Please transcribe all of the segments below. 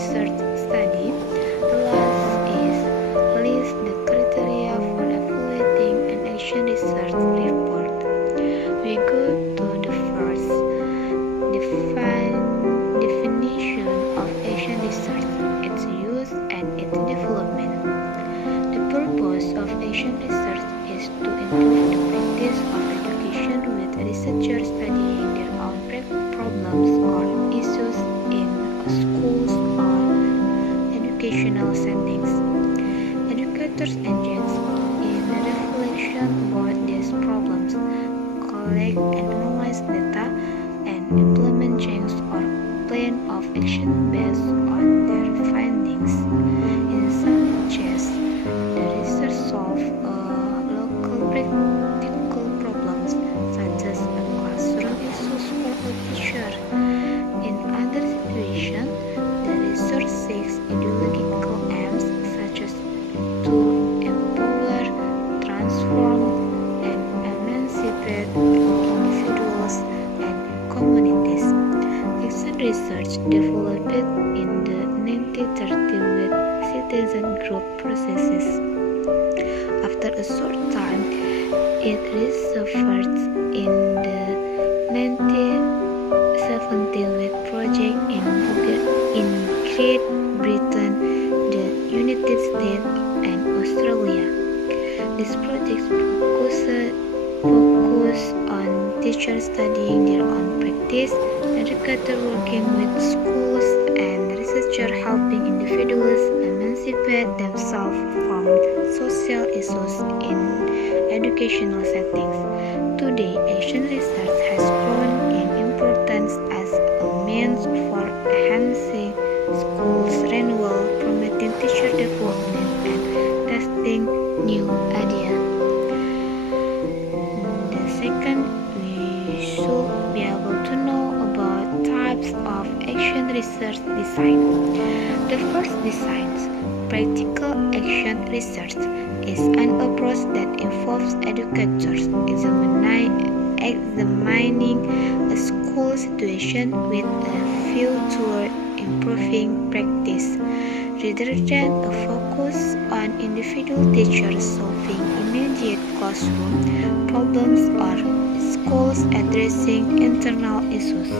research study. The last is list the criteria for evaluating an action research report. We go to the first definition of action research, its use and its development. The purpose of action research is to improve the practice of education with researchers studying their own problems or issues in schools or educational settings. Educators engage in reflection about these problems, collect and analyze data, and implement change or plan of action based on their findings. In some cases, the research solves local practical problems, such as a classroom issues for a teacher. In other situations, the research seeks ideological aims, such as to empower, transform, and emancipate individuals and communities. Action research developed in the 1930s with citizen group processes. After a short time, it resurfaced in the 1970s with projects in Great Britain, the United States, and Australia. These projects focus on teachers studying their own practice, educators working with schools, and researchers helping individuals emancipate themselves from social issues in educational settings. Today, action research has grown in importance as a means for enhancing schools' renewal, promoting teacher development, and testing new ideas. The second, we should be able to know about types of action research design. The first design, practical action research, is an approach that involves educators examining a school situation with a view toward improving practice, rather than a focus on individual teachers solving immediate classroom problems or schools addressing internal issues.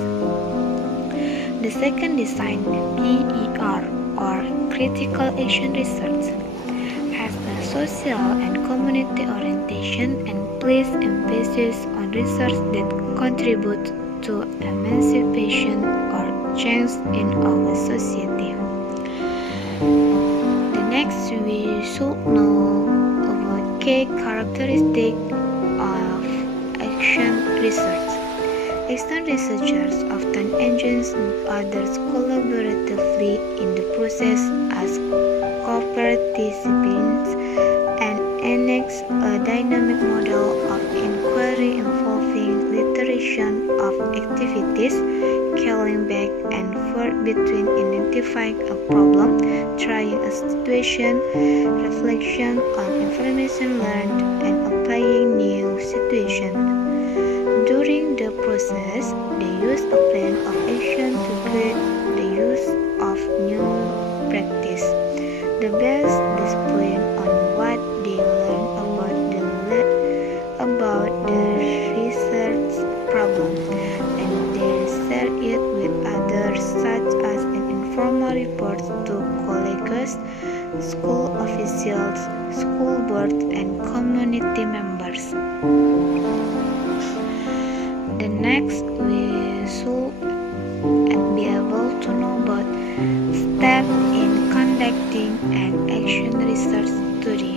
The second design, PER, or critical action research, has a social and community orientation and places emphasis on research that contributes to emancipation or change in our society. The next, we should know about key characteristics of action research. Action researchers often engage others collaboratively in the process as co-participants and enact a dynamic model of inquiry involving iteration of activities, scaling back and forth between identifying a problem, trying a situation, reflection on information learned, and applying new situations. During the process, they use a plan of action to guide the use of new practice. The best display on what they learn about the research problem, and they share it with others, such as an informal report to colleagues, school officials, school boards, and community members. The next, we should be able to know about steps in conducting an action research study.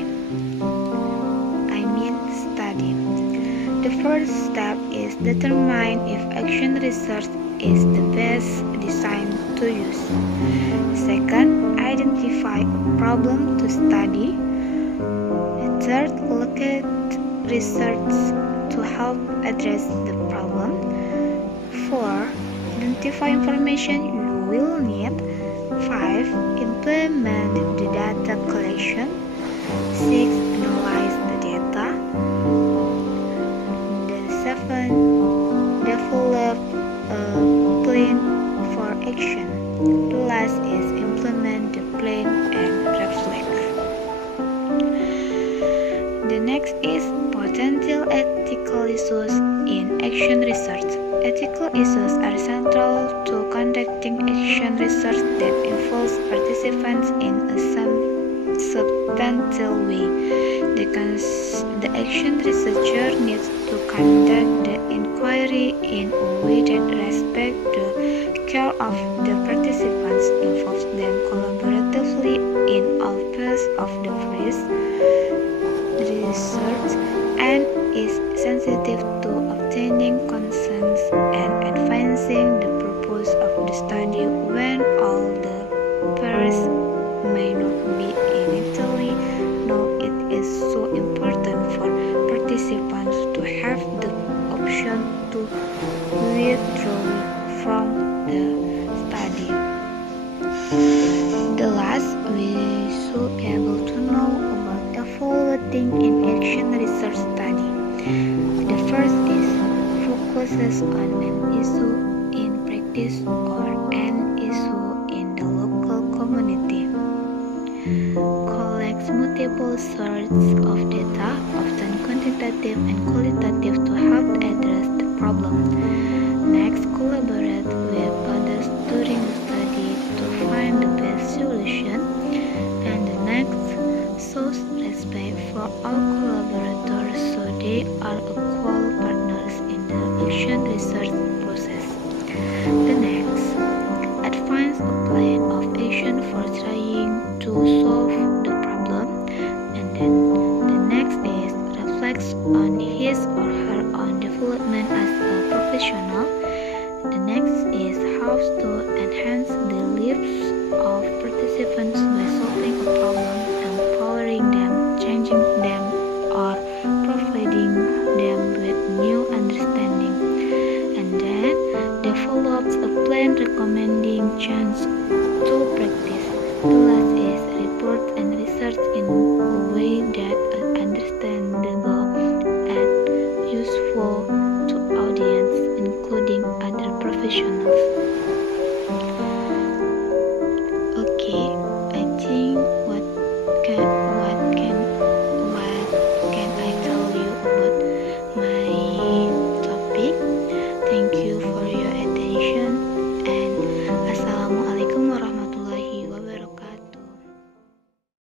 The first step is determine if action research is the best design to use. Second, identify a problem to study. Third, locate research to help address the problem. 4. Identify information you will need. 5. Implement the data collection. 6. Analyze the data. 7. Develop a plan for action. The last is implement The action researcher needs to conduct the inquiry in a way that respects the care of the participants, involves them collaboratively in all phases of the research, and is sensitive to obtaining consent and advancing the purpose of the study when all the parties may not be immediately know. It is so important for participants to have the option to withdraw from the study. The last, we should be able to know about evaluating in action research study. The first is focuses on an issue in practice or an issue in the local community. Collects multiple sources of data, often quantitative and qualitative, to help address the problem. Next, collaborate with others during the study to find the best solution. And the next, shows respect for all collaborators so they are equal partners in the action research process. The next, advance a plan of action for trying to solve the problem. And then the next is reflects on his or her own development as a professional. The next is how to enhance the lives of participants by solving a problem, empowering them, changing them, or providing them with new understanding. And then develops a plan recommending change to practice. The last is report and research in a way that is understandable and useful to audience, including other professionals.